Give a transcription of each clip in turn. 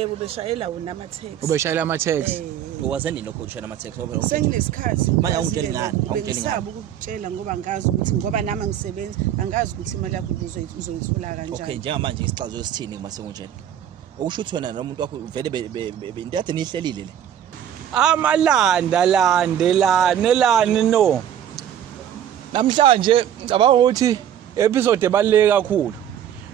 Yebo beshayela wona ama-taxi. Ubeshayela ama-taxi. Uwazeni lokho ushayela ama-taxi ngoba Senginesikhathi. manje awungitsheli ngani, Bengisaba ukutshela ngoba ngazi ukuthi ngoba nami ngisebenza angazi ukuthi imali yakho uzoyithola kanjani. Okay, njengamanje isixazo esithini ngase ngutshela. Okusho ukuthi wena nomuntu wakho vele into nihlelile le. Amalandelane no. Namhlanje ngicabanga ukuthi episode ebaluleke kakhulu.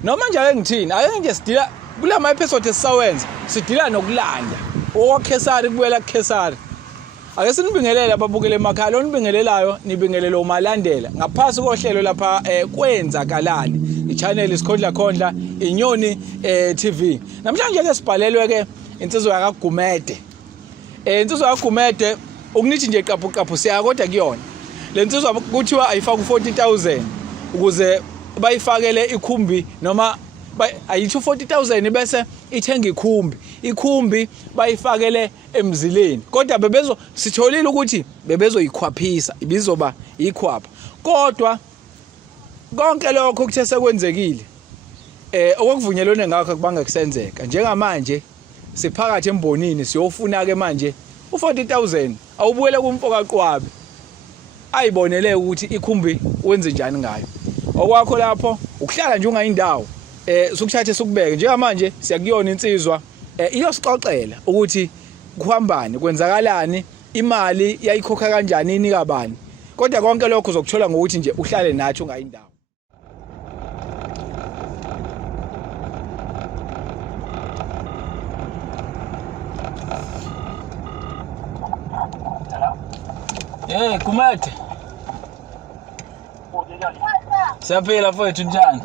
Noma nje ake ngithini, ake nje sidila kulama episode esisawenza, sidila nokulanda. Owakhesari kubuyela kukhesari. Ake sinibingelele ababukele emakhaya, lo nibingelelayo nibingelelo umalandela. Ngaphasi kohlelo lapha kwenzakalani. I-channel isikhondla Inyoni TV. Namhlanje ke sibhalelwe ke insizwa yakagumede. Insizwa yakagumede ukunithi nje qaphu siya kodwa kuyona. Le insizwa kuthiwa ayifaka u40,000 ukuze bayifakele ikhumbi noma ayithi 40,000 bese ithenga ikhumbi bayifakele emzileni. Kodwa bebezo sitholile ukuthi bebezoyikhwaphisa ibizoba ikhwapha. Kodwa konke lokho kuthe sekwenzekile okuvunyelwane ngakho kubanga kusenzeka. Njengamanje siphakathi embonini siyofuna ke manje u40,000 awubuyele kumfoka qwabe ayibonele ukuthi ikhumbi wenze njani ngayo. Okwakho lapho ukuhlala nje ungayindawo sukuthathe sukubeke njengamanje siyakuyona insizwa iyosixoxela ukuthi kuhambani kwenzakalani imali yayikhokha kanjani inika bani. Kodwa konke lokho uzokuthola ngokuthi nje uhlale nathi ungayindawo. Kumede. Siyaphila mfowethu njani?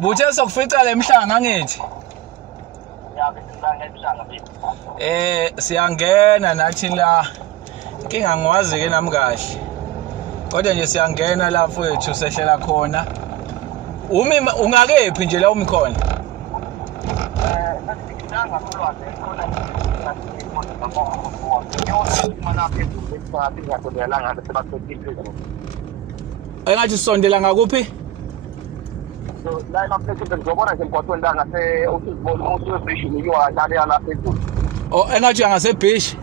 Buthe sokufica lemhlanga ngithi. Siyangena nathi la. Inkinga ngwazi ke nami kahle. Kodwa nje siyangena la mfowethu sehlela khona. Umi ungakephi nje la umi khona? Engathi sondela ngakuphi? La emaphepheni ngizobona nje emgwaqweni la ngase usizibona umuntu webhishi nikiwa la la phezulu. Engathi ngasebhishi.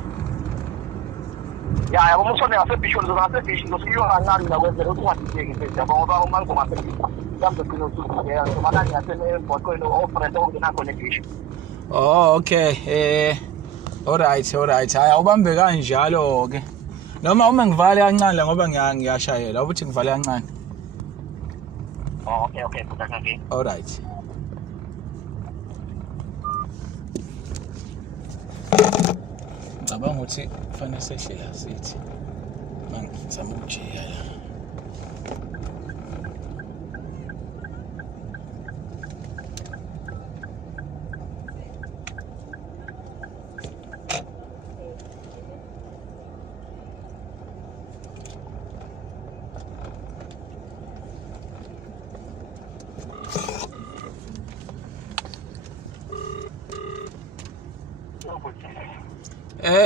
Ya umuntu sonke ngasebhishi ngizobasebhishi ngisikiwa kancane la kwenzela ukuthi ungadideki nje ngoba uma ngizobasebhishi mhlawumbe ngigcina usukuzela so manje ngasemgwaqweni ofront ongena khona ebhishi. Okay. Alright. Hayi awubambe kanjalo ke. Noma uma ngivale kancane la ngoba ngiyashayela ukuthi ngivale kancane. Okay, okay. Alright. Ngicabanga ukuthi kufanele sehlela sithi. Mangizama ukujika la.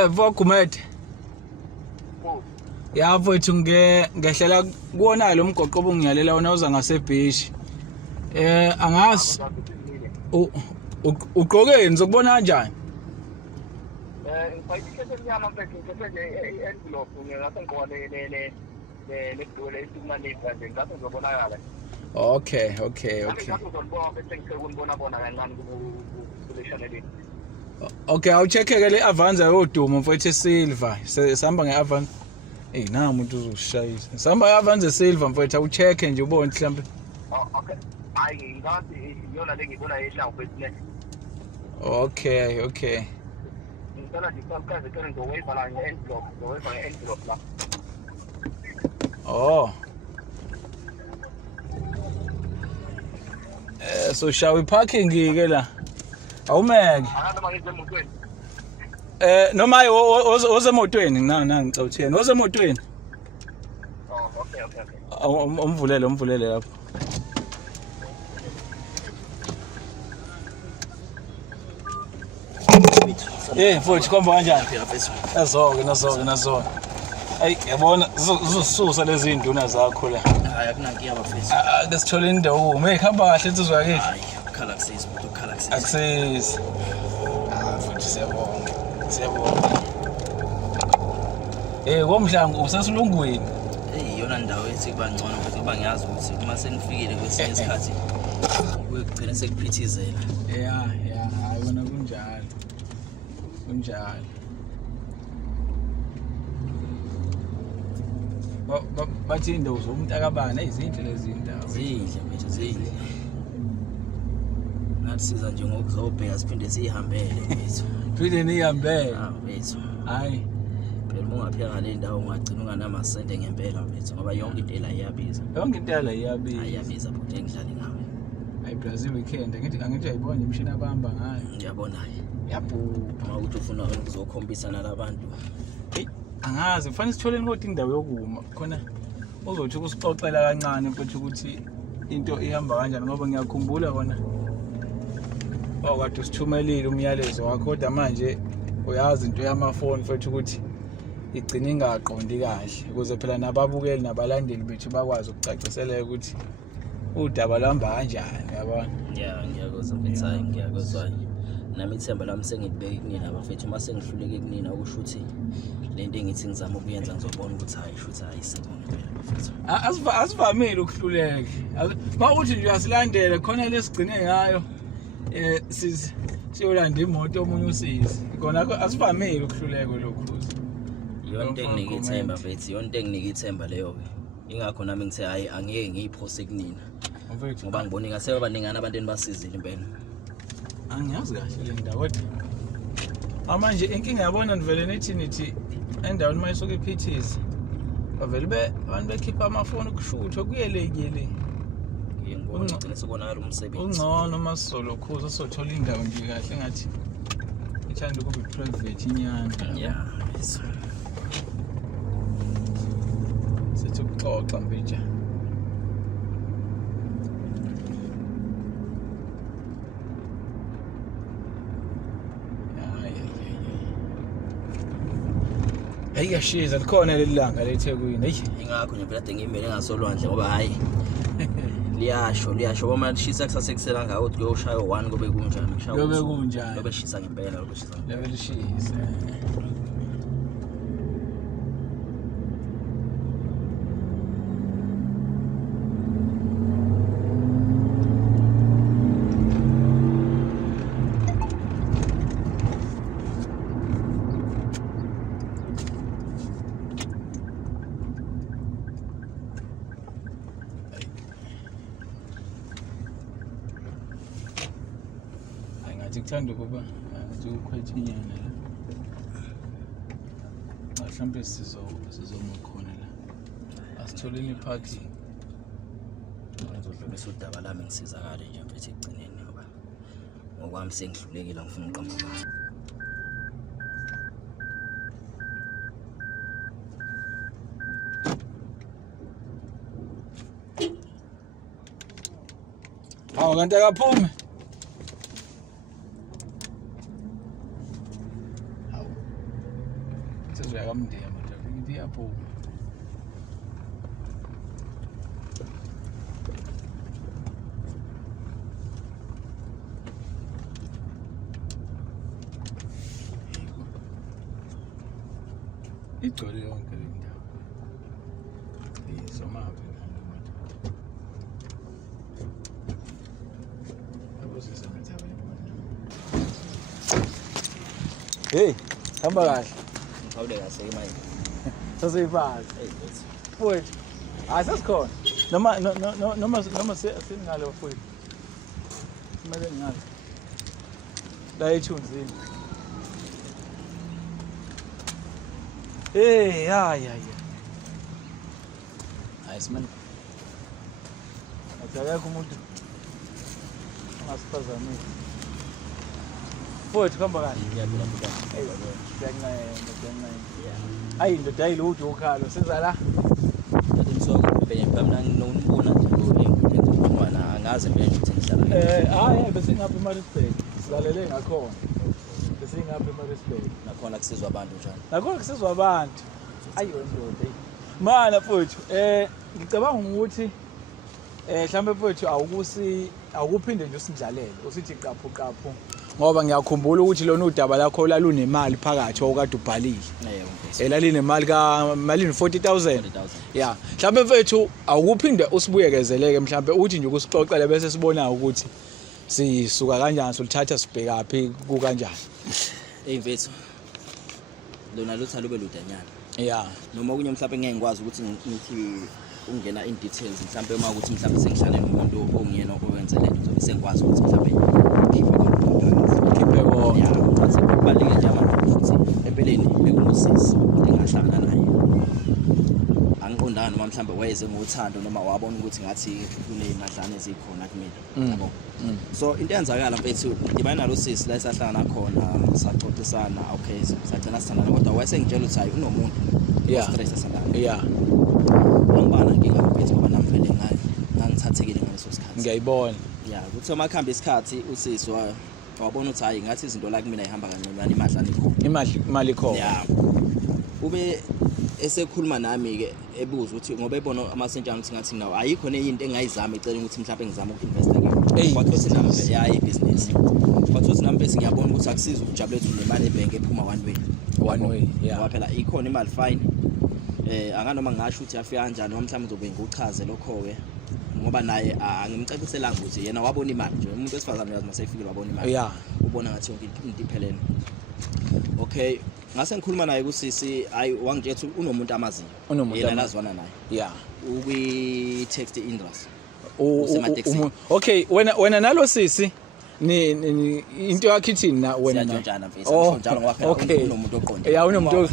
Vokumede. Ya mfowethu ngehlela kuona lo mgoqo obungiyalela wona uza ngasebhishi. Angazi ugqokeni zokubona kanjani? Ngifayikhe enyama mfethu ngithethe envelope ngase ngqoka le dole isikumane nje ngase ngizobonakala. Okay. Ngizobona bese ngikubona kancane kule channel. Okay, awucheckeke le Avanza yoduma mfowethu Silver. Sihamba ngeAvanza. Na umuntu uzoshayisa. Sihamba ngeAvanza Silver mfowethu awuchecke nje ubone mhlambe. Okay. Hayi ngathi yona le ngibona yehla mfethu. Okay. Ngicela ngikukaze kana ngowayibhala nge-envelope la. So shall we parking ke la? Awumeke. Akabe mangize emotweni. Noma ozemotweni ngicawuthini. Ozemotweni. Okay. Umvulele lapho. Mfowethu komba kanjani? Nazo. Ayi yabona uzosusa lezi induna zakho la. Hayi akunankinga bafethu. Ake sithole indawo. Khamba kahle insizwa yakhe. Hayi ukhala kusizwa ukhala Akusizi. Futhi siyabonga. Komdlango usesilungwini. Iyona ndawo ethi kuba ngcono futhi kuba ngiyazi ukuthi uma senifikile kwesinye isikhathi kugcina sekuphithizela. Hayi wona kunjalo. Bathi indawo zomuntu akabani ezinhle lezi ndawo. Zinhle mfethu zinhle. Nathi siza nje ngokuzobheka siphinde sihambele mfethu. Phinde nihambele. Mfethu. Hayi. Phela ungapheka ngale ndawo ungagcina unganamasente ngempela mfethu ngoba yonke into la iyabiza. Yonke into la iyabiza. Iyabiza futhi engidlali ngayo. Hayi Brazil weekend angithi ayibona imishini abamba ngayo. Ngiyabona. Yabhupha. Uma ukuthi ufuna ukuzokhombisa nalabantu. Angazi kufanele sitholeni kodwa indawo yokuma khona uzothi ukusixoxela kancane mfethu ukuthi into ihamba kanjani ngoba ngiyakhumbula kona kade usithumelile umyalezo wakho kodwa manje uyazi into yamafoni mfethu ukuthi igcina ingaqondi kahle ukuze phela nababukeli nabalandeli bethu bakwazi ukucaciseleka ukuthi udaba lihamba kanjani yabona. Ngiyakuzwa mfethu hayi ngiyakuzwa. Nami ithemba lami sengibeke kunina bafethu uma sengihluleke kunina okusho ukuthi lento engithi ngizama ukuyenza ngizobona ukuthi hayi shuthi ayisekho ngempela bafethu. Asivamile ukuhluleka. Mawuthi nje asilandele khona lesigcine ngayo siyolanda imoto omunye usizi. Khona asivamile ukuhluleka lokho. Yonke enginika ithemba mfethu, yonke enginika ithemba leyo ke. Ingakho nami ngithe hayi angeke ngiyiphose kunina. Ngoba ngibona ingase abaningana abantu enibasizile impela. Angiyazi kahle le ndawo kodwa manje inkinga yabona nivele nithi endaweni mayisuka iphithizi bavele abantu bekhipha amafoni ukushutha kuyelekile. Ngiyibona ugcina sekubonakala umsebenzi. Ungcono uma sizolokhuza sothola indawo nje kahle ngathi ithanda kube private inyana. Sithi ukuxoxa mbija. Hey yashiza likhona lelilanga leThekwini. Hey ingakho nje phela ngimele ngasolwandle ngoba hayi liyasho uma lishisa kusasa ekusela ngawo ukuthi kuyoshaya 1 kube kunjani kushaya. Lobe shisa ngempela lobe shisa. Lobe lishisa. Ngithanda ukuba ukukhwetha inyana la. Mhlawumbe sizoma khona la. Asitholeni iparking. Ngizodlulisa udaba lami ngisizakale nje mfethu egcineni ngoba ngokwami sengihlulekile ngifuna uqamba phansi. Hawu kanti akaphumi. Kamndema nje iyaphuma. Igcwele yonke le ndawo. Izomabe ngalomoto. Abosisa mthaba. Hey, hamba kahle. Awuleka seyimali. Sasiyifazi. Futhi. Asasikhona. Noma singalo futhi. Kumele ngazi. La ethunzini. Hayi. Hayi simani. Akakho umuntu ongasifazamile. Futhi kuhamba kahle. Ngiyabona mfana. Siyancane. Hayi ndoda ayilutho ukhalo siza la. Ngathi msoko phela nonibona nje lo ngumntwana angaze phela ukuthi ngihlala. Hayi bese ngapha eMaritzburg. Silalele ngakhona. Bese ngapha eMaritzburg. Nakhona kusizwa abantu njalo. Nakhona kusizwa abantu. Ayi ndoda. Mana futhi ngicabanga ukuthi mhlambe futhi awukusi awukuphinde nje usidlalele usithi qaphu qaphu ngoba ngiyakhumbula ukuthi lona udaba lakho lalunemali phakathi okade ubhalile elalinemali malini 40,000 yeah mhlambe mfethu awukuphinde usibuyekezeleke mhlambe uthi nje ukusixoxela bese sibona ukuthi sisuka kanjani solithatha sibheka phi ku kanjani mfethu lona lutha lube ludanyana yeah noma kunye mhlawumbe ngeke ngikwazi ukuthi ngithi ungena in details mhlawumbe uma ukuthi mhlawumbe sengihlale nomuntu ongiyena owenze lento ngizobe sengikwazi ukuthi mhlawumbe khiphe konke yeah ngathi kubaleke nje abantu futhi empeleni bekunosisi engahlangana naye angiqondana noma mhlawumbe wayeze ngothando noma wabona ukuthi ngathi kunemadlana ezikhona kumina yabo so into eyenzakala mfethu ngibana nalo sisi la esahlangana khona saxoxisana okay sagcina sithandana kodwa wayesengitshela ukuthi hayi unomuntu stress esandana yeah ngibana ngingaphethe ngoba namvele ngangithathekile ngaleso sikhathi ngiyayibona yeah kuthi makhamba isikhathi usisi wabona ukuthi hayi ngathi izinto la kumina ihamba kancane imadlana ikhona imali ikhona yeah ube esekhuluma nami ke ebuza ukuthi ngoba ebona amasentshana ukuthi ngathi nawo ayikho neyinto engayizama ecela ukuthi mhlawumbe ngizama uku-investa kuyo kwathi sinambe ya ibusiness kwathi sinambe singiyabona ukuthi akusiza ukujabulela ukuthi nemali ebhenki ephuma one way yeah ngoba phela ikhona imali fine anganoma ngisho ukuthi afika kanjani noma mhlawumbe uzobe ngiuchaze lokho ke ngoba naye angimcaciselanga ukuthi yena wabona imali nje umuntu wesifazane uyazi masefikile wabona imali yeah ubona ngathi yonke into iphelele okay ngase ngikhuluma naye kusisi hayi wangitshela ukuthi unomuntu amaziyo yena lazwana naye yeah ukwi text industry okay wena nalo sisi ni into yakhe ithini na wena na siyajontshana mfethu njalo ngoba phela unomuntu oqonde yeah unomuntu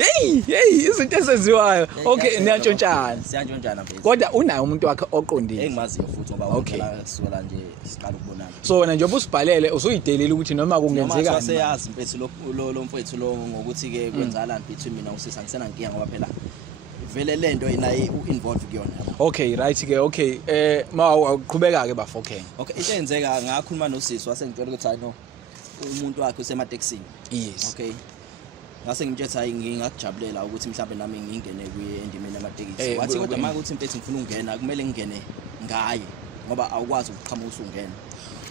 hey izinto esenziwayo okay niyantshontshana siyantshontshana mfethu kodwa unayo umuntu wakhe oqondile engimaziyo futhi ngoba wona sisuka nje siqala ukubonana so wena nje obusibhalele usuyidelile ukuthi noma kungenzeka noma seyazi mfethu lo mfethu lo ngokuthi ke kwenzakalani between mina usisa ngisena ngiya ngoba phela vele lento naye uinvolve kuyona okay right ke okay mawuqhubeka ke bafokeng okay into eyenzeka ngakhuluma nosisi wasengitshela ukuthi hayi no umuntu wakhe usemateksini yes okay ngase ngimthethe hayi ngingakujabulela ukuthi mhlawumbe nami ngingene endimeni yamatekisi wathi kodwa manje ukuthi mfethu ngifuna ungena kumele ngingene ngaye ngoba awukwazi ukuqhamuka usungena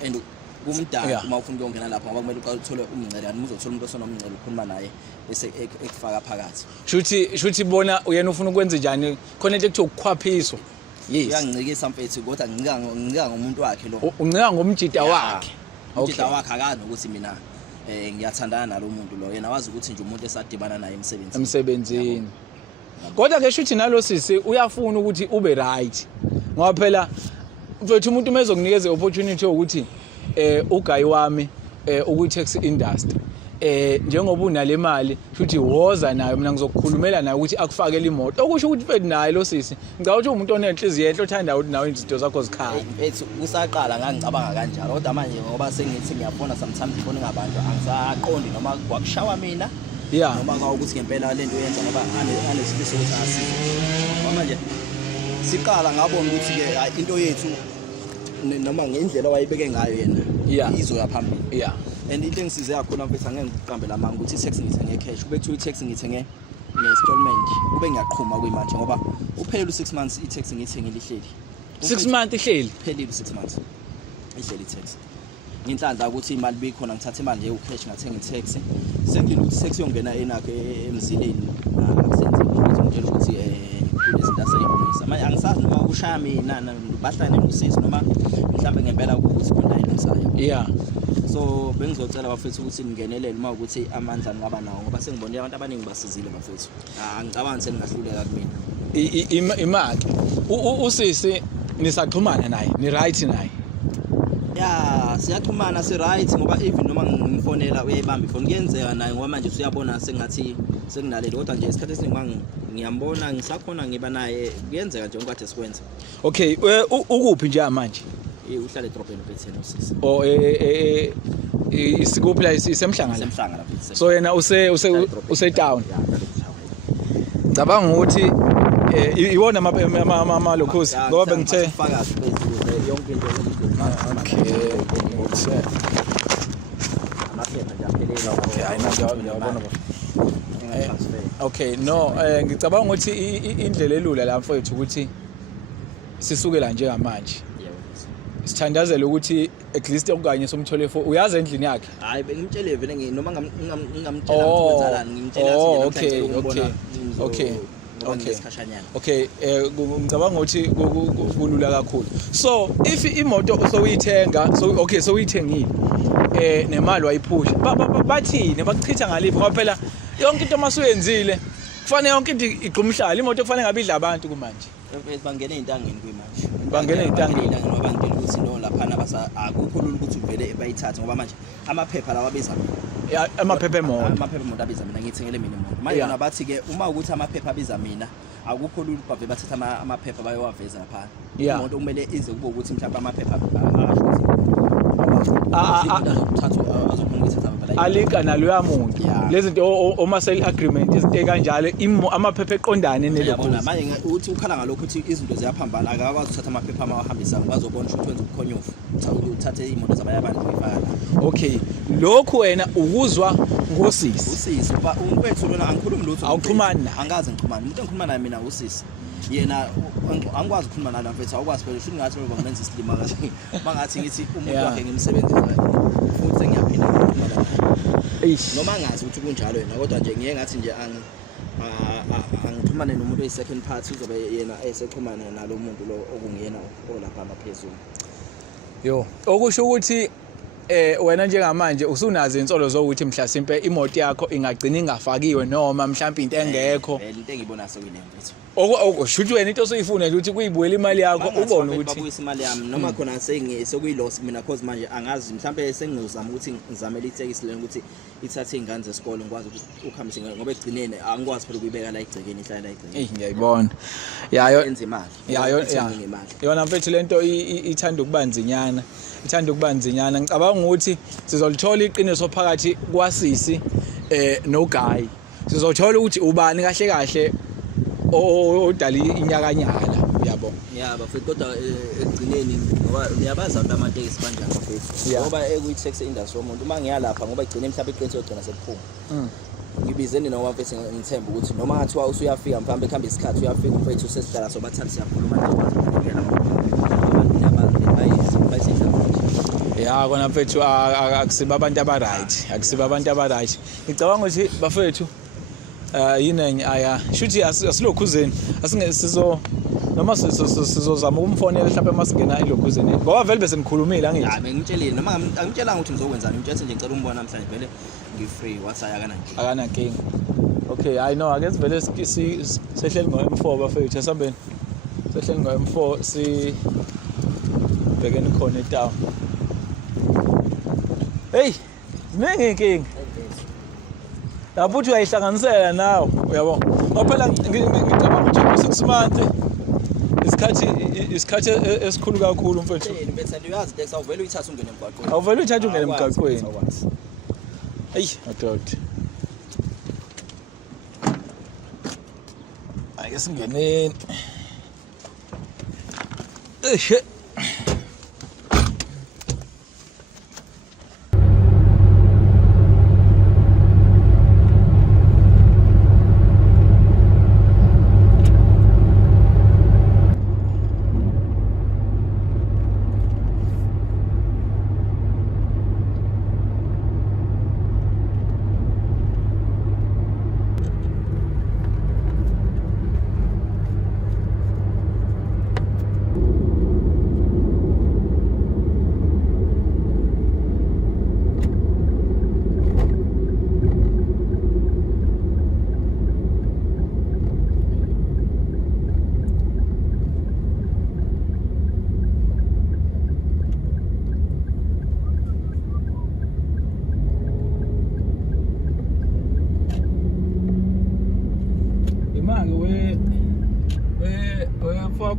and kumdala uma ufuna ukungena lapha ngoba kumele uqale uthole umncele kanti uzothola umuntu osonomncele ukhuluma naye bese ekufaka phakathi shuthi bona uyena ufuna ukwenza njani khona into ekuthiwa ukukhwaphiswa yes uyangincikisa mfethu kodwa ngicika ngomuntu wakhe lo uncika ngomjida wakhe umjida wakhe akani ukuthi mina ngiyathandana nalomuntu lo yena wazi ukuthi nje umuntu esadibana naye emsebenzini kodwa ke shuthi nalo sisi uyafuna ukuthi ube right ngoba phela mfethu umuntu mezokunikeza opportunity ukuthi ugayi wami ukwi-taxi industry njengoba unale mali futhi woza nayo mina ngizokukhulumela naye ukuthi akufakele imoto okusho ukuthi mfethu naye lo sisi ngicabanga ukuthi umuntu onenhliziyo enhle othanda ukuthi nawe izinto zakho zikhaya mfethu usaqala ngangicabanga kanjalo kodwa manje ngoba sengithi ngiyabona sometimes ngibona ngabantu angisaqondi noma kwakushawa mina yeah noma ukuthi ngempela lento yenza ngoba anesifiso ukuthi asize manje siqala ngabona ukuthi ke into yethu noma ngendlela wayibeke ngayo yena izoya phambili yeah and into engisize yakho mfethu angeke ngiqambela manje ukuthi i-tax ngithenge cash kube kuthiwa i-tax ngithenge nge-installment kube ngiyaqhuma kuyimanje ngoba uphelele u6 months i-tax ngithenge lihleli 6 months ihleli phelele u6 months ihleli i-tax nginhlanhla ukuthi imali beyikhona ngithatha imali nje ucash ngathenga i-tax sengilinde ukuthi tax yongena enakho emzileni akusenze ukuthi ngitshela ukuthi kulezinto aseyibonisa manje angisazi noma ukushaya mina bahlane nosisi noma mhlambe ngempela ukuthi khona ayilungisayo yeah so bengizocela bafethu ukuthi ningenelele uma ukuthi amandla ngaba nawo ngoba sengibonile abantu abaningi basizile bafethu angicabangi seningahluleka kumina imaki usisi nisaxhumana naye ni right naye yeah siyaxhumana si right ngoba even noma ngimfonela uyayibamba ifoni kuyenzeka naye ngoba manje usuyabona sengathi sekunaleli kodwa nje isikhathi esiningi ngiyambona ngisakhona ngiba naye kuyenzeka nje ngikade sikwenza okay ukuphi nje manje uhlala edrobheni Bethel usisi isikuphi la isemhlanga la so yena use town ngicabanga ukuthi iwona ama lokhosi ngoba bengithe fakazi yonke into okay okay ayinabona okay no ngicabanga ukuthi indlela elula la mfowethu ukuthi sisuke la njengamanje sithandazele ukuthi at least okanye somthole for uyazi endlini yakhe. Hayi bengimtshele vele noma ngingamtshela ukuthi wenzalani ngimtshela Okay. Okay, ngicabanga ukuthi kulula kakhulu. So if imoto sowuyithenga, so uyithengile nemali wayiphusha. Bathini bakuchitha ngaliphi ngoba phela yonke into masuyenzile kufanele yonke into igqumhlala. Imoto kufanele ngabe idla abantu kumanje. Bangena ezintangeni kwemanje. Bangena ezintangeni ngoba ngicela ukuthi no lapha akukho lula ukuthi uvele bayithathe ngoba manje amaphepha lawa abiza amaphepha emoto. Amaphepha emoto abiza mina ngithengele mina imoto. Manje yona bathi ke uma ukuthi amaphepha abiza mina akukho lula bave bathatha amaphepha bayowaveza lapha. Imoto kumele ize kube ukuthi mhlawumbe amaphepha alika naloya muntu lezi zinto omasel agreement izinto ekanjalo amaphepha eqondane nelebona manje uthi ukhala ngalokho ukuthi izinto ziyaphambana akakwazi ukuthatha amaphepha amahambisana bazobona ukuthi wenza ukukhonyofu uthathe imoto zabanye abantu bayifaka. Okay, lokhu wena ukuzwa ngosisi uba umfethu lona angikhulumi lutho awuxhumani naye angazi ngikhuluma umuntu engikhuluma naye mina usisi yena angikwazi ukukhuluma nalo mfethu awukwazi phela usho ngathi ngoba ngenza isilima kahle mangathi ngithi umuntu wakhe ngimsebenzisa futhi ngiyaphinda ukukhuluma naye noma ngazi ukuthi kunjalo yena kodwa nje ngiye ngathi nje angixhumane nomuntu oyi second party uzobe yena esexhumana nalo muntu lo okungiyena olapha ngaphezulu okusho ukuthi wena njengamanje usunazo insolo zokuthi mhlasimpe imoto yakho ingagcina ingafakiwe noma mhlawumbe into engekho into engibona sekuyile mfethu okushuthi wena into osuyifuna ukuthi kuyibuyela imali yakho ubone ukuthi babuyisa imali yami noma khona sekuyiloss mina cause manje angazi mhlawumbe sengizozama ukuthi ngizamele itekisi lena ukuthi ithathe ingane zesikole ngikwazi ukuthi ukhambise ngoba egcineni angikwazi phela ukuyibeka la igcekeni ihlala la igcekeni ngiyayibona yayo yenza imali yona mfethu lento ithanda ukubanzinyana ngicabanga ukuthi sizolithola iqiniso phakathi kwasisi noGayi sizothola ukuthi ubani kahle odala inyakanyala uyabona bafethu kodwa egcineni ngoba uyabaza abantu amatekisi kanjani bafethu ngoba ekuyitaxi industry umuntu uma ngiyalapha ngoba egcine mhlawumbe iqiniso yogcina sekuphuma ngibizeni noma mfethu ngithemba ukuthi noma ngathiwa usuyafika mhlawumbe ekhamba isikhathi uyafika mfethu usesidala sobathanda siyakhuluma kona mfethu akusiba abantu abaright ngicabanga ukuthi bafethu yini shuthi asilokhuzeni asingesizo noma sizozama ukumfonela mhlawumbe masingena ilokhuzeni ngoba vele bese ngikhulumile angithi ngimtshelile noma angimtshelanga ukuthi ngizokwenzani ngimtshela nje ngicela umbona namhlanje vele ngifree wathi akana nkinga. Okay, I know ake sivele sehleli ngo-M4 bafethu asambeni sehleli ngo-M4 si bhekene khona etown. Hey, ziningi inkinga lapho uthi uyayihlanganisela nawe uyabona ngoba phela ngicabanga ukuthi 6 months isikhathi esikhulu kakhulu mfethu. Bese uyazi Dex awuvele uyithatha ungene emgwaqweni. Awuvele uyithatha ungene emgwaqweni. Hey, adult. Ake singeneni.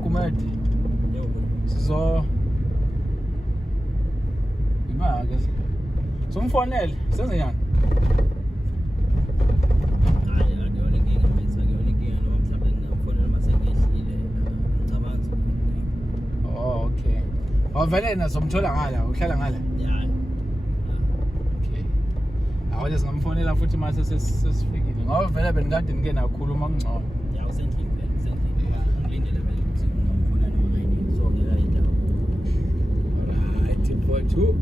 Kumati sizo imake somfonele senze njani hayi akuyona inkinga mfethu akuyona inkinga noma mhlawumbe ngingamfonela mase ngehlile ngicabanga okay awuvele nazomthola ngala uhlala ngala okay awole singamfonela futhi mase sesifikile ngoba vele benikade nike nakhuluma ngcono usendlini ngilindele vele ukuthi ngomfonela noma ngayini so ngeke ayindawo 42.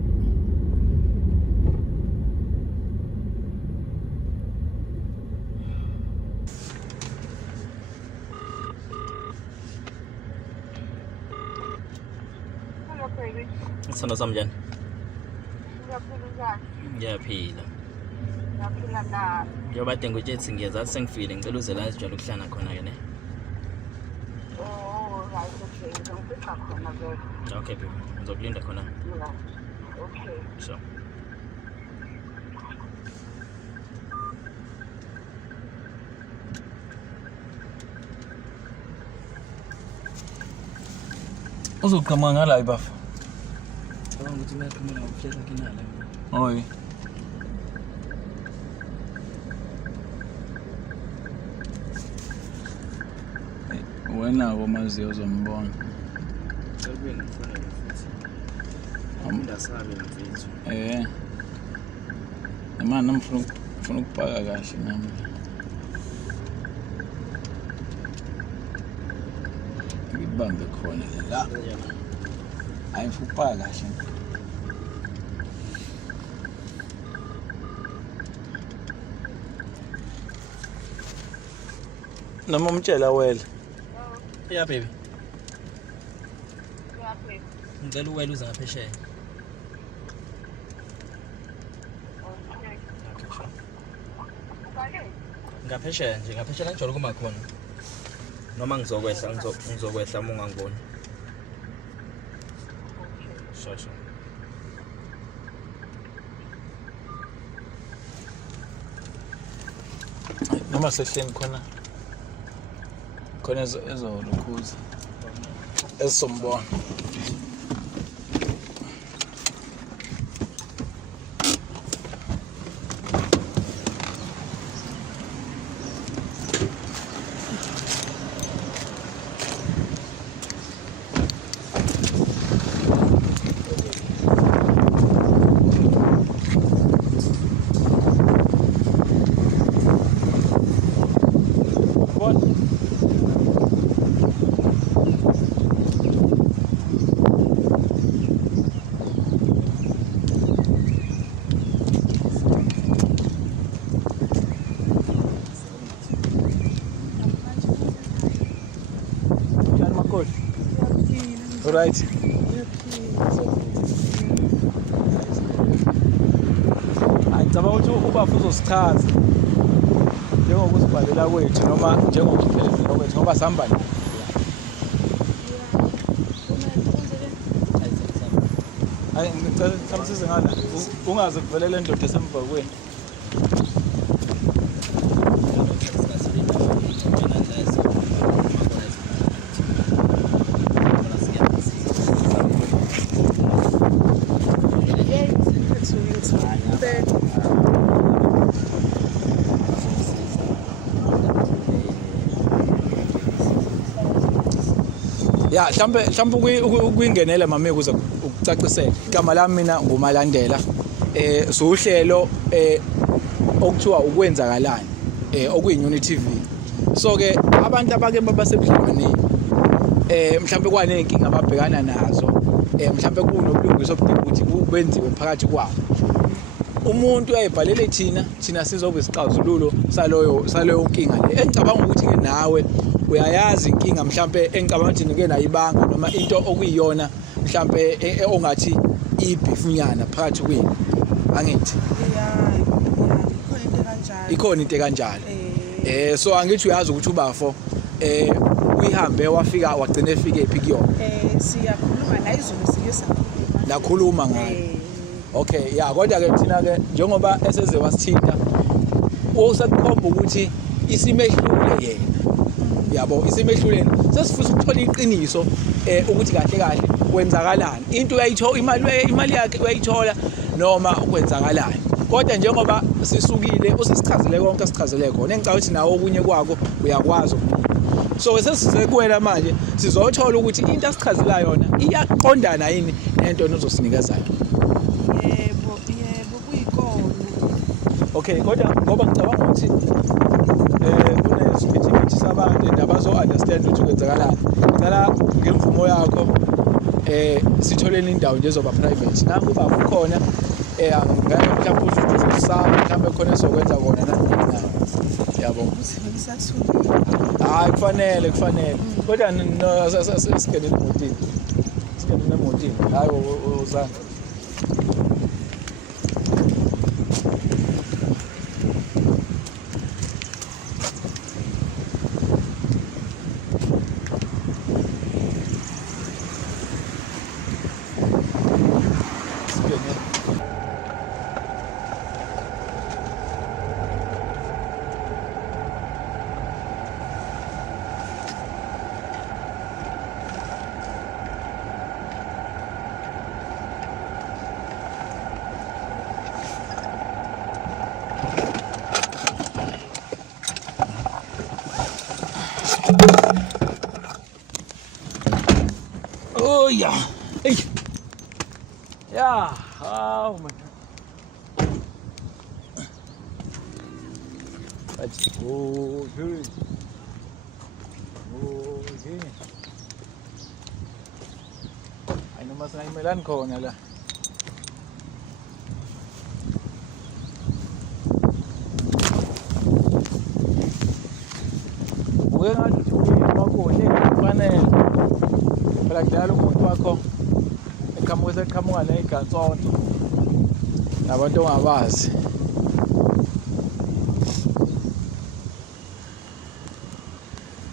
Hello, baby. Sithando sami njani? Ngiyaphila njani? Ngiyaphila. Ngiyaphila nawe. Njengoba denga utshethi ngiyazathi sengifile ngicela uze la esijwayele ukuhlala khona ke ne. Oh, right, okay. Ngizofika khona vele. Okay baby. Ngizokulinda khona. Yeah. Okay. Sure. Uzoqhamuka ngala ibafu. Cabanga ukuthi ngiyaqhumula ngokuhleka kinala. Oy. Wena komazi uzombona. Cela ngifonele futhi. Amundasabe mfethu. Manje ngifuna ukupaka kahle nami. Ngibambe khona la. Hayi ngifuna ukupaka kahle. Noma umtshela wela. Yeah baby. Yeah, baby. Ngicela uwele uze ngaphesheya. Okay. Okay sure. Bale. Ngaphesheya nje ngaphesheya njalo kuma khona. Noma ngizokwehla ngizokwehla uma ungangiboni. Okay. Sure. Noma sehleni khona ezolukhuza esisombona. Alright. Ngicabanga ukuthi ubafu uzosichaza njengokusibhalela kwethu noma njengokuphelezela kwethu ngoba sihamba nje. Hayi ngicela samsize ngala ungaze kuvelele indoda esemva kwenu. Ya mhlawumbe ukuyingenela mama ukuze ukucacisela igama lami mina nguMalandela sohlelo okuthiwa ukwenzakalani okuyiUnity TV. So ke abantu abake babasebudlelwaneni mhlawumbe kwanenkinga ababhekana nazo mhlawumbe kunobulungiswa obudinga ukuthi kubenziwe phakathi kwabo. Umuntu uyayibhalela thina sizobe isixazululo saloyo nkinga le engicabanga ukuthi ke nawe uyayazi inkinga mhlambe engicabanga ukuthi ngeke nayibanga noma into okuyiyona mhlambe ongathi ibhifunyana phakathi kwenu angithi ikhona into kanjalo so angithi uyazi ukuthi ubafo uyihambe wafika wagcina efike ephi kuyona siyakhuluma la izolo sike nakhuluma ngayo. Okay ya kodwa ke thina ke njengoba eseze wasithinta usakukhomba ukuthi isimehlule yena yabo isimehluleni sesifisa ukuthola iqiniso ukuthi kahle kwenzakalani into imali yakhe uyayithola noma kwenzakalani. Kodwa njengoba sisukile usisichazele konke asichazele khona engicabanga ukuthi nawo okunye kwako uyakwazi ukunika. So sesize kuwena manje sizothola ukuthi into asichazela yona iyaqondana yini nento onozosinikeza yona. Kuyikona. Okay kodwa ngoba ngicabanga ukuthi kunesiphithi sabantu abazo understand ukuthi kwenzakalani. Ngicela ngemvumo yakho sitholeni indawo nje ezoba private nangu baba ukhona ngeke mhlawumbe uzosaba mhlawumbe khona esokwenza kona nani yabo hayi kufanele kodwa singene emotini hayi uzana Oh ja, ja, oh man. Let's go, dude. Oh, okay. Ano mas naimelan ko nala. Uwe ngathi uyimakone kufanele. Phela kudala umuntu wakho eqhamuka neyigansonto nabantu ongabazi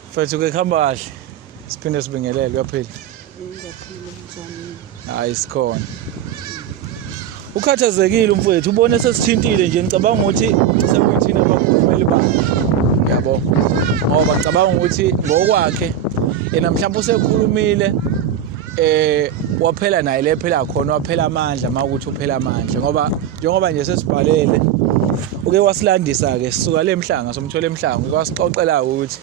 mfethu ke kuhamba kahle siphinde sibingelele uyaphila hayi sikhona ukhathazekile umfethu ubone sesithintile nje ngicabanga ukuthi sekuyithina abakhulu kumele bani yabo ngoba ngicabanga ukuthi ngokwakhe yena mhlawumbe usekhulumile waphela naye lephela khona waphela amandla mawukuthi uphela amandla ngoba njengoba nje sesibhalele uke wasilandisa ke sisuka lemhlanga somthola emhlanga kwasixoxela ukuthi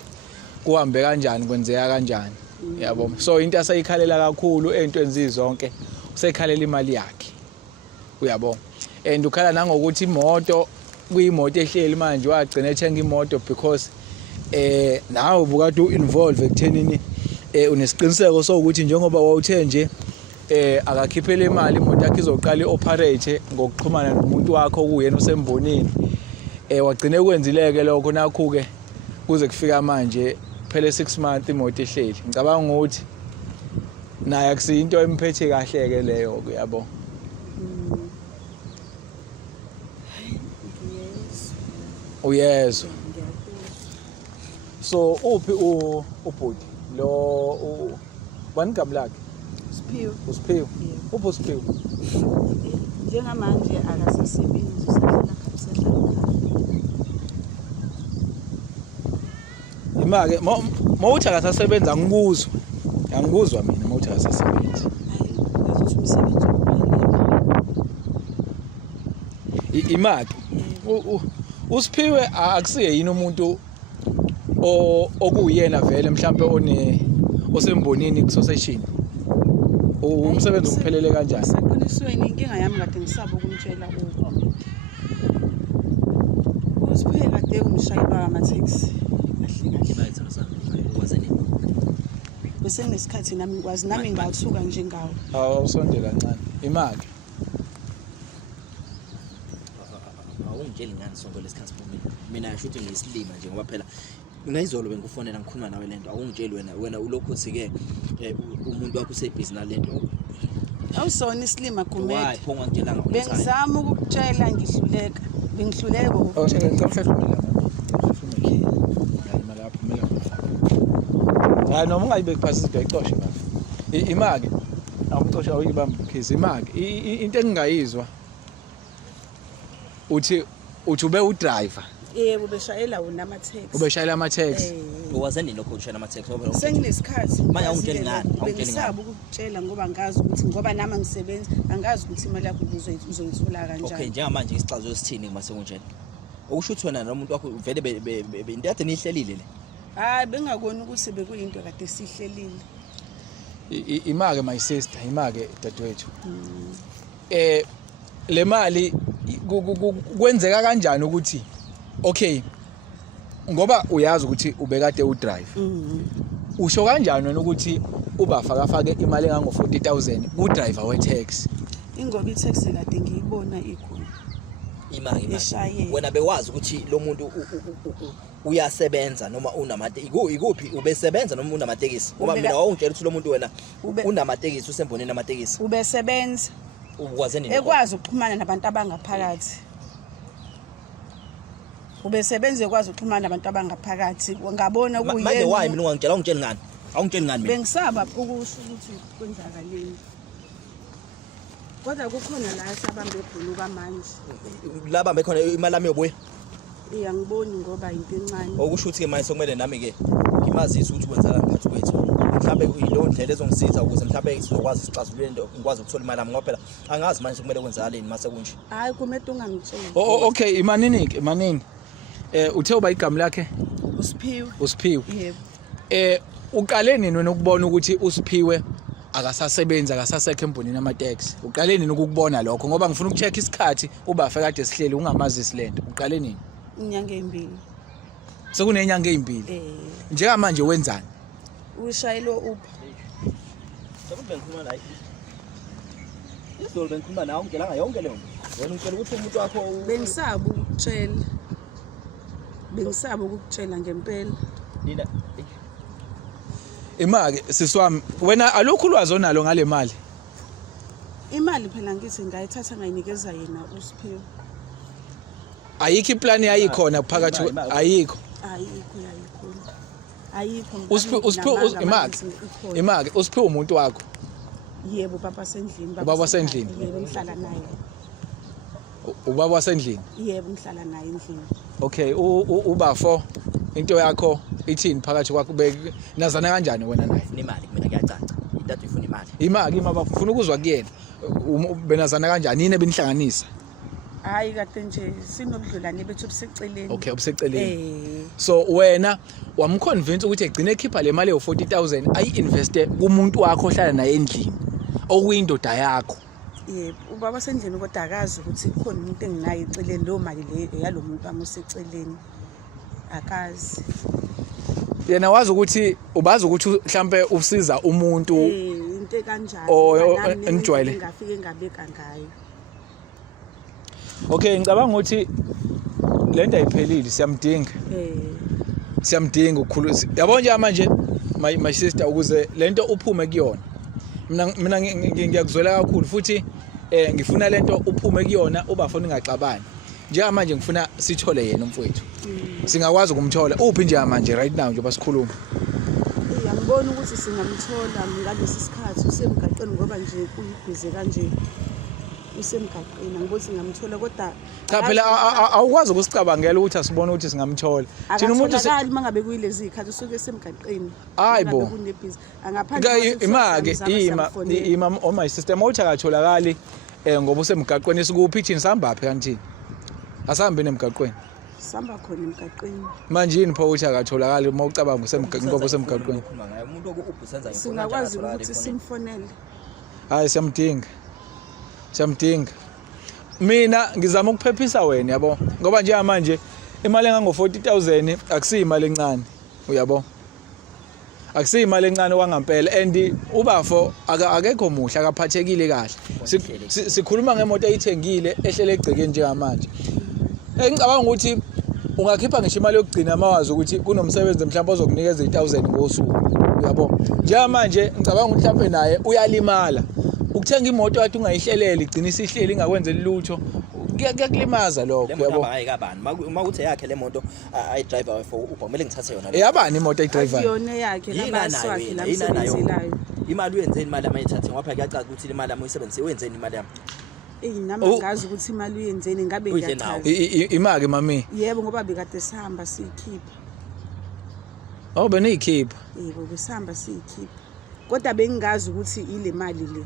kuhambe kanjani kwenzeka kanjani yabo so into asayikhalela kakhulu entweni zonke usekhalela imali yakhe uyabo and ukhala nangokuthi imoto kuyimoto ehleli manje wagcina ethenga imoto because nawe ubukade uinvolve ekuthenini unesiqiniseko sokuthi njengoba wawuthe nje akakhiphele imali imoto yakhe izoqala ioperate ngokuxhumana nomuntu wakho kuyena osembonini wagcina ekwenzileke lokho nakho ke kuze kufika manje phele 6 months imoto ehleli ngicabanga ukuthi naye akusiyinto emphethe kahle ke leyo yabo uyezwa so uphi ubhuti lo banigama lakhe Siphiwe uphi uSiphiwe njengamanje akasasebenzi usahlala imake mawuthi akasasebenza angikuzwa mina mawuthi akasasebenzi ngathi umsebenzi imake uSiphiwe akusiye yini umuntu okuyena vele mhlawumbe osembonini kusosation umsebenzi uphelele kanjani Seqinisweni inkinga yami kade ngisaba ukumtshela uSiphiwe kade umshayeli wama-taxi bese ngesikhathi nami ngikwazi nami ngawusuka nje ngawo awusondela kancane imali awungitsheli ngani sonke lesikhathi mina ngisho ukuthi ngiyisilima nje ngoba phela ngayizolo bengifonela ngikhuluma nawe lento awungitsheli wena ulokhu usike umuntu wakho usebhizi nalento awusona isilima Gumede hayi phonga ngitshela ngakho bengizama ukukutshela bengihluleka hayi noma ungayibeki phasi isibhexoshe bafo imake awucosha uyibamba khizi imake into engingayizwa uthi ube udriver yebo beshayela wona ama-taxi ubeshayela ama-taxi uwazeni lokho ushayela ama-taxi ngoba senginesikhathi manje awungitsheli ngani bengisaba ukukutshela ngoba ngazi ukuthi ngoba nami angisebenzi angazi ukuthi imali yakho uzoyithola kanjani okay njengamanje isixazo esithini ngase ngitshela okusho ukuthi wena nomuntu wakho vele into yade nihlelile le hayi bengakoni ukuthi bekuyinto kade sihlelile imake my sister imake dadewethu le mali kwenzeka kanjani ukuthi okay ngoba uyazi ukuthi ubekade udrive usho kanjani wena ukuthi ubafaka imali engango 40,000 ku driver we taxi? Ingoba i-taxi kade ngiyibona ikhona. Imali. Eshaye. Wena bewazi ukuthi lo muntu uyasebenza noma ikuphi ubesebenza noma unamatekisi? Ngoba mina wawungitshela ukuthi lo muntu wena unamatekisi usemboneni amatekisi. Ubesebenza. Ukwaze nini? Ekwazi ukuxhumana nabantu abangaphakathi. Ubesebenza ekwazi ukuxhumana nabantu abangaphakathi. Ngabona kuyena. Manje why mina ungangitshela ungitshela ngani? Awungitsheli ngani mina? Bengisaba ukusho ukuthi kwenzakaleni. Kodwa kukhona la esabambe khona kwamanje. Laba bekhona imali yami yobuye. Ngiboni ngoba into encane. Okusho ukuthi manje sokumele nami ke ngimazise ukuthi kwenzala ngaphathi kwethu. Mhlawumbe kuyilo ndlela ezongisiza ukuze mhlawumbe sizokwazi sixazulule into ngikwazi ukuthola imali yami ngoba phela angazi manje kumele kwenzakaleni mase kunje. Hayi kumele ungangitsheli. Okay, imanini. Uthe uba igama lakhe? Usiphiwe. Yebo. Uqale nini wena ukubona ukuthi uSiphiwe akasasebenza akasasekho embonini amateksi? Uqale nini ukubona lokho ngoba ngifuna ukucheck isikhathi ubafe kade sihleli ungamazisi lento. Uqale nini? Inyanga ezimbili. Sekunenyanga ezimbili. Njengamanje wenzani? Ushayelo upha. Sekube ngikhuluma la. Izolo bengikhuluma nawe ungelanga yonke leyo. Wena ngicela ukuthi umuntu wakho Bengisaba ukukutshela ngempela. Nina Imake siswami wena alukho ulwazi onalo ngale mali? Imali phela ngithi ngayithatha ngayinikeza yena uSiphiwe. Ayikho iplan yayikhona phakathi ayikho. Ayikho. Imake uSiphiwe umuntu wakho? Yebo baba sendlini. Ubaba wasendlini? Yebo ngihlala naye. Ubaba wasendlini? Yebo ngihlala naye endlini. Okay, ubafo into yakho ithini phakathi kwakho nazana kanjani wena naye? imali mina kuyacaca. Idade ifuna imali. Imali bafuna ukuzwa kuyena. Benazana kanjani yini benihlanganisa? Hayi kade nje sinobudlelwane bethu obuseceleni. Okay, obuseceleni. So wena wamconvince ukuthi egcine ekhipha le mali yo 40,000 ayi-investe kumuntu wakho ohlala naye endlini okuyindoda yakho. Yebo, ubaba sendlini kodwa akazi ukuthi kukhona umuntu enginayo eceleni lo mali le yalo muntu amuseceleni. Akazi. Yena wazi ukuthi ubazi ukuthi mhlambe usiza umuntu into kanjalo enijwayele ngafike ngabeka ngayo. Okay, ngicabanga ukuthi lento ayiphelile siyamdinga. Siyamdinga ukukhuluma. Yabo nje manje my sister ukuze lento uphume kuyona. Mina ngiyakuzwela kakhulu futhi ngifuna lento uphume kuyona ubafuna ungaxabani. Njengamanje ngifuna sithole yena umfowethu. Singakwazi ukumthola uphi nje manje right now nje basikhuluma. Ngiyabona ukuthi singamthola ngalesi sikhathi usemgaqweni ngoba nje kuyibhizi kanje usemgaqweni angibothi singamthola kodwa cha phela awukwazi ukusicabangela ukuthi asibone ukuthi singamthola. Thina umuntu mangabe kuyilezi ikhathi usuke esemgaqweni. Hayibo. Kunebhizi angaphandle imake ima my sister mawuthi akatholakali ngoba usemgaqweni esikuphi thina sihamba phi kanti? Asihambe nemgaqweni. Samba khona emgaqweni. Manje yini pho uthi akatholakali uma ucabanga usemgaqweni ngoba usemgaqweni? Umuntu okubusenza ngifuna singakwazi ukuthi simfonele. Hayi siyamdinga. Mina ngizama ukuphephisa wena yabo ngoba nje manje imali engango 40,000 akusiyimali encane uyabo. Akusiyimali encane wangampela and ubafo akekho muhle akaphathekile kahle. Sikhuluma ngemoto eyithengile ehlele egcekeni njengamanje. Ngicabanga ukuthi ungakhipha ngisho imali yokugcina mawazi ukuthi kunomsebenzi mhlawumbe ozokunikeza 1,000 ngosuku uyabo. Njengamanje ngicabanga ukuthi mhlawumbe naye uyalimala. Ukuthenga imoto yathi ungayihleleli igcina isihleli ingakwenzeli lutho kuyakulimaza lokho yabo. Hayi kabani makuthi yakhe le moto ayidriver for Uber kumele ngithathe yona. Yabani imoto ayidriver? Yona yakhe labaswakhe lamsebenzelayo. Imali uyenzeni imali amayithathe ngoba phela kuyacaca ukuthi imali yami uyisebenzise wenzeni imali yami. Nami ngazi ukuthi imali uyenzeni ngabe ngiyachaza. Imali mami. Yebo ngoba bekade sihamba siyikhipha. Oh beniyikhipha. Yebo besihamba siyikhipha. Kodwa bengingazi ukuthi ile mali le.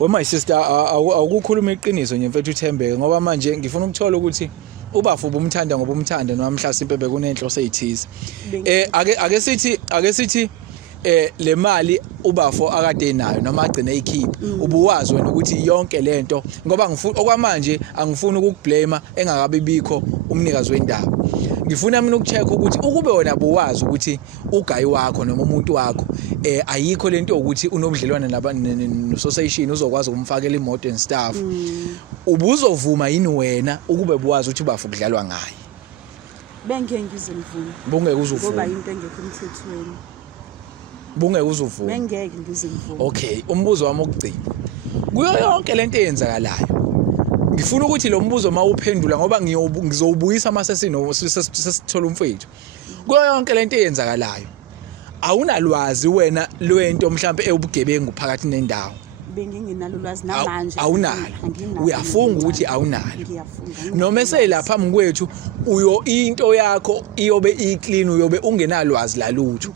We my sister awukukhuluma iqiniso nje mfethu uThembeke ngoba manje ngifuna ukuthola ukuthi ubafu ubumthanda ngoba umthanda noma mhlasimpe bekunenhloso ezithize. Ake sithi le mali ubafo akade nayo noma agcina eyikhipha ubuwazi wena ukuthi yonke lento ngoba ngifuna okwamanje angifuni ukukblame engakabe bikho umnikazi wendaba. ngifuna mina ukucheck ukuthi ukube wena buwazi ukuthi ugayi wakho noma umuntu wakho ayikho lento ukuthi unobudlelwane no-association uzokwazi ukumfakela imoto and stuff ubuzovuma yini wena ukube buwazi ukuthi bafu kudlalwa ngaye bengeke ngizimvume bungeke uzuvuma ngoba into engekho emthethweni bungeke uzuvuma bengeke ngizimvume okay umbuzo wami okugcina kuyo yonke lento eyenzakalayo ngifuna ukuthi lo mbuzo mawuphendula ngoba ngizowubuyisa mase sesithola umfethu kuyo yonke lento eyenzakalayo awunalwazi wena lwento mhlawumbe ebugebengu phakathi nendawo bengingenalo lwazi namanje awunalo uyafunga ukuthi awunalo ngiyafunga noma eselapha mkwethu uyo into yakho iyobe iclean uyobe ungenalwazi lalutho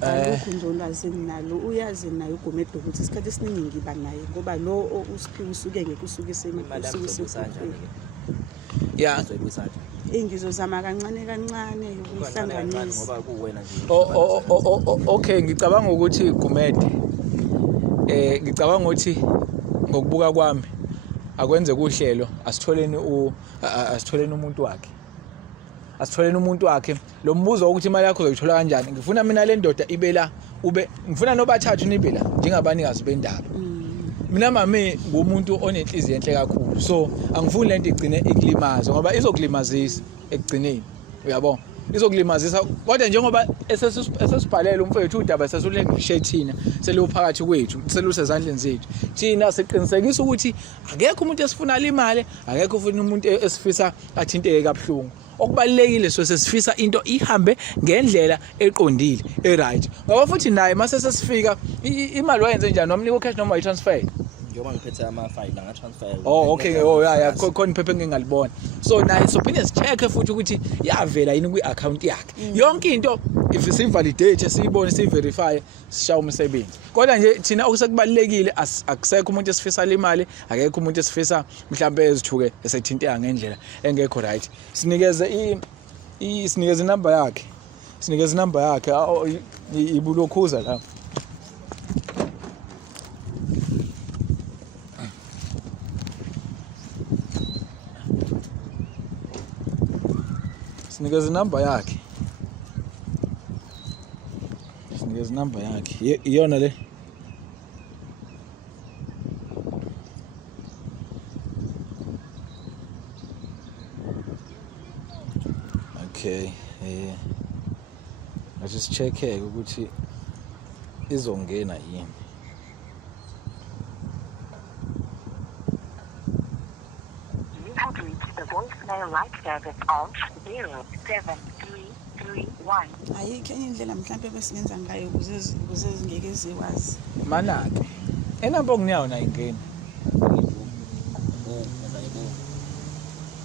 akukho nje ulwazi nalo uyazi naye uGomede ukuthi isikhathi esiningi ngiba naye ngoba lo uSiphiwe usuke ngeke usuke yeah ngizozama kancane kancane ukuhlanganisa ngoba kuwena nje okay ngicabanga ukuthi Gumede ngicabanga ukuthi ngokubuka kwami akwenze kuhlelo asitholeni umuntu wakhe lo mbuzo ukuthi imali yakho uzoyithola kanjani ngifuna mina le ndoda ibe la ngifuna nobathathu nibe la njengabanikazi bendaba mina mami ngumuntu onenhliziyo enhle kakhulu so angifuni lento igcine ikulimaza ngoba izokulimazisa ekugcineni uyabona izokulimazisa kodwa njengoba esesibhalele umfethu udaba sesulengishe thina seluphakathi kwethu selusezandleni zethu thina siqinisekisa ukuthi akekho umuntu esifuna imali akekho ufuna umuntu esifisa athinteke kabuhlungu okubalekile so sesifisa into ihambe ngendlela eqondile eright ngoba futhi naye mase sesifika imali wayenze njani wamnika ucash noma i-transfer njengoba ngiphethe ama-file nga-transfer okay yeah khona iphepha engingalibona so naye sophinde sicheck futhi ukuthi yavela yini kwi-account yakhe yonke into if sivalidate siyibone siverify sishawa umsebenzi kodwa nje thina okusekubalekile akusekho umuntu esifisa imali akekho umuntu esifisa mhlawumbe ezithuke esethinteka ngendlela engekho right sinikeze inamba yakhe ibulokhuza la sinikeze inamba yakhe iyona le okay just check ukuthi izongena yini The voicemail right service of 07331. ayikho enye indlela mhlawumbe besingenza ngayo ukuze zingeke ziwazi manake enamba okunayo na ingeni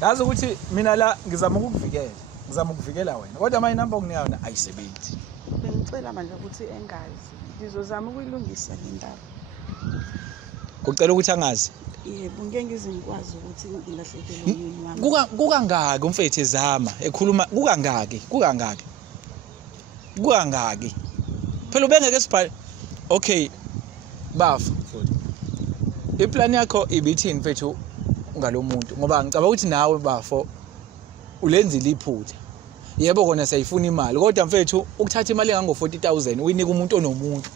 yazi ukuthi mina la ngizama ukukuvikela wena kodwa manje inamba okunayo na ayisebenzi bengicela manje ukuthi engazi ngizozama ukuyilungisa le ndaba ucela ukuthi angazi yebo ngeke ngizikwazi ukuthi ngilahlekelwe yini wami kukangaki umfethu ezama ekhuluma kukangaki phela ubengeke sibhale okay bafu iplan yakho ibithini mfethu ngalomuntu ngoba ngicabanga ukuthi nawe bafo ulenzile iphutha yebo kona sayifuna imali kodwa mfethu ukuthatha imali engango-40,000 uyinika umuntu onomuntu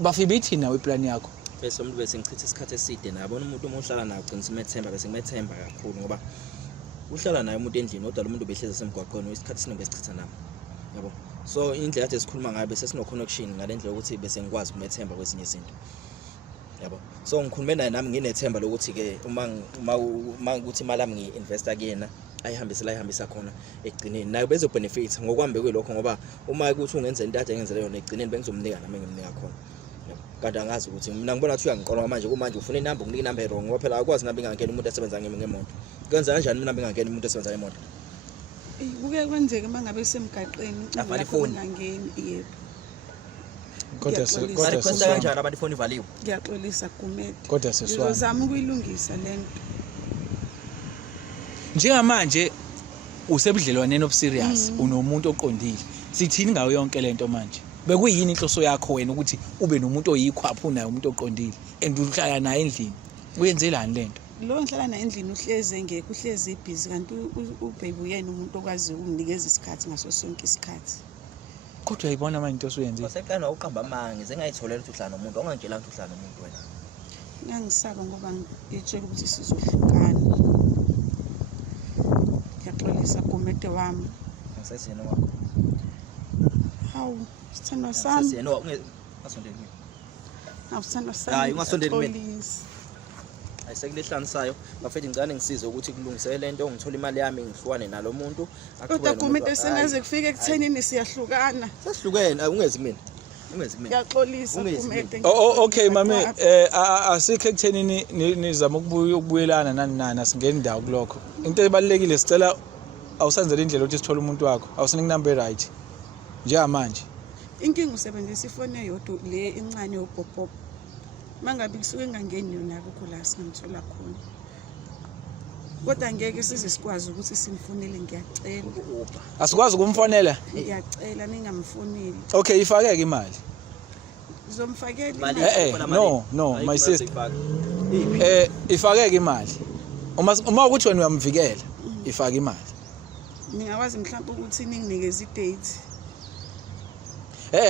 bafu ibithini nawe iplan yakho bese umuntu bese ngichitha isikhathi eside nabona umuntu uma uhlala naye ugcina simethemba bese ngimethemba kakhulu ngoba uhlala naye umuntu endlini kodwa lo muntu behlezi semgwaqweni isikhathi siningi besichitha nami yabo so indlela kade sikhuluma ngayo bese sino connection ngalendlela ukuthi bese ngikwazi ukumethemba kwezinye izinto yabo so ngikhulume naye nami nginethemba lokuthi ke uma ukuthi imali yami ngi-investa kuyena ayihambisa khona ekugcineni naye bezobenefit ngokwambe kwelokho ngoba uma ukuthi ungenza into ade ngenzele yona ekugcineni bengizomnika nami ngimnika khona kanti angazi ukuthi mina ngibona ukuthi uyangiqola manje kumanje ufuna inamba nginika inamba wrong ngoba phela akwazi nabe ngangena umuntu esebenza ngemoto kwenza kanjani mina bengangena umuntu esebenza ngemoto kuke kwenzeke mangabe semgaqeni ngangeni yebo kodwa kwenza kanjani abantu ifoni ivaliwe ngiyaxolisa Gumede kodwa seswana ngizozama ukuyilungisa lento njengamanje usebudlelwaneni obuserious unomuntu oqondile sithini ngayo yonke lento manje bekuyini inhloso yakho wena ukuthi ube nomuntu oyikhwaphu naye umuntu oqondile and uhlala naye endlini uyenzelani lento lo ngihlala naye endlini uhlezi engekho uhlezi ibhizi kanti ubaby uyena umuntu okwazi ukunginikeza isikhathi ngaso sonke isikhathi. Kodwa uyayibona manje into osuyenzile. Waseqala uqamba amanga ngize ngayitholela ukuthi uhlala nomuntu ongangitshela ukuthi uhlala nomuntu wena. Ngangisaba ngoba ngitshela ukuthi sizohlukana. Ngiyaxolisa kumede wami. Ngisayisena wakho. Hawu, sithando sami. Ngisayisena ungasondeli mina. Awusithando sami. Hayi ungasondeli mina. Ngiyaxolisa. Ayisekulihlanisayo bafethu ngicane ngisize ukuthi kulungisele lento ngithola imali yami ngihlukane nalomuntu Kodwa kumede sengaze kufike ekuthenini siyahlukana. Sesihlukene ungezi mina. Ungezi mina. Ngiyaxolisa kumede. Okay mami asikho ekuthenini nizama ukubuyelana nani nani asingeni indawo kulokho. Into ebalekile sicela awusenzele indlela ukuthi sithole umuntu wakho. Awusinike number right. Njengamanje. Inkinga usebenzisa ifoni eyodwa le incane yobhobho. Mangabe kusuke ngangeni yona akukho la singithola khona. Kodwa ngeke size sikwazi ukuthi simfonele ngiyacela. Asikwazi ukumfonela. Ngiyacela ningamfoneli. Okay ifakeke imali. Uzomfakela No my sister. Ifakeke imali. Uma ukuthi wena uyamvikela ifake imali. Ningakwazi mhlawumbe ukuthi ninginikeze i-date.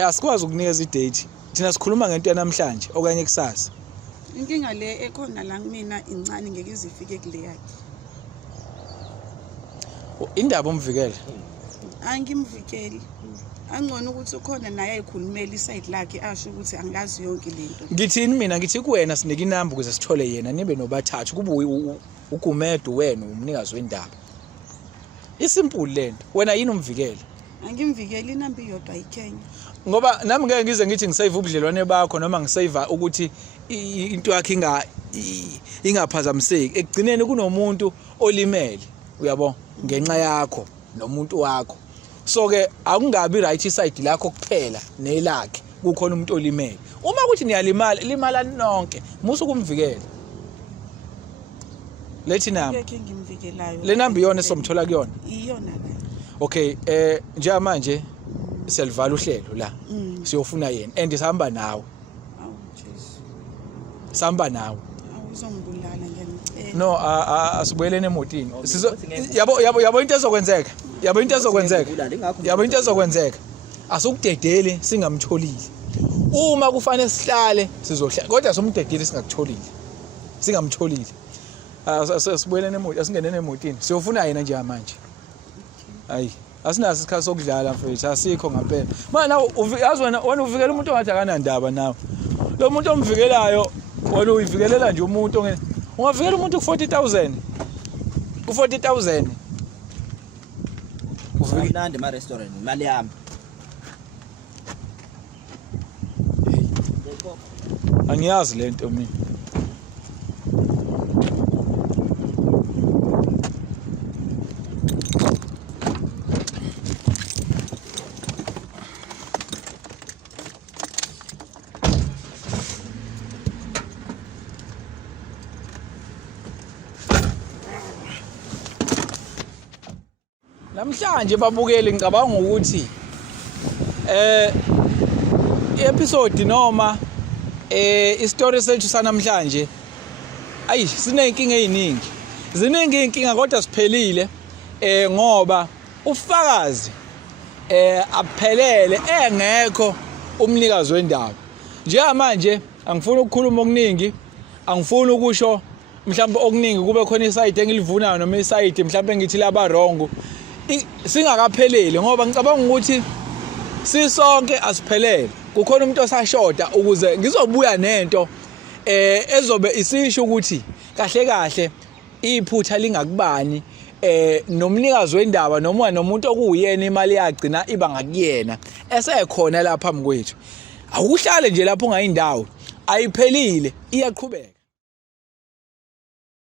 Asikwazi ukunikeza i-date. Thina sikhuluma ngento yanamhlanje okanye kusasa. Inkinga le ekhona la kumina incane ngeke izifike kule yakhe. Indaba umvikela. Angimvikeli. Angcono ukuthi ukhona naye ayikhulumela iside lakhe asho ukuthi angazi yonke lento. Ngithini mina ngithi kuwena sinike inamba ukuze sithole yena nibe nobathathu kube uGumedu wena umnikazi wendaba. Isimple lento. Wena yini umvikela? Angimvikeli inamba iyodwa ayikhenye. Ngoba nami ngeke ngize ngithi ngisave ubudlelwane bakho noma ngisave ukuthi into yakhe ingaphazamiseki. Ekugcineni kunomuntu olimele uyabo ngenxa yakho nomuntu wakho. So ke akungabi right side lakho kuphela nelakhe kukhona umuntu olimele. Uma kuthi niyalimala limala nonke musu kumvikela. Lethi nami. Ngeke ngimvikelayo. Le namba iyona somthola kuyona. Iyona la. Okay njengamanje siyalivala uhlelo la. Siyofuna yena and sihamba nawe. Awu Jesus. Sihamba nawe. Awuzongibulala ngiyacela. No asibuyelene emotini. Yabo into ezokwenzeka. Yabo into ezokwenzeka. Asukudedeli singamtholile. Uma kufanele sihlale sizohlala kodwa somdedeli singakutholile. Singamtholile. Asibuyelene emotini asingenene emotini. Siyofuna yena nje manje. Hayi asinaso isikhathi sokudlala mfethu asikho ngempela. Mana yazi wena uvikela umuntu ongathi akanandaba nawe. Lo muntu omvikelayo wena uyivikelela nje umuntu ungavikela umuntu ku40,000. Ku40,000. Uvikela ma restaurant imali yami. Angiyazi lento mina. Namhlanje babukeli ngicabanga ukuthi episode noma istory sethu sanamhlanje sineyinkinga eziningi. Ziningi inkinga kodwa siphelile ngoba ufakazi aphelele engekho umnikazi wendaba. Njengamanje angifuni ukukhuluma okuningi, angifuni ukusho mhlawumbe okuningi kube khona iside engilivunayo noma iside mhlawumbe ngithi laba wrong. Singakaphelele ngoba ngicabanga ukuthi sisonke asiphelele. Kukhona umuntu osashoda ukuze ngizobuya nento ezobe isisho ukuthi kahle kahle iphutha lingakubani nomnikazi wendaba noma nomuntu okuyena imali yagcina iba ngakuyena esekhona lapha phambi kwethu. Awuhlale nje lapho ungayindawo ayiphelile iyaqhubeka.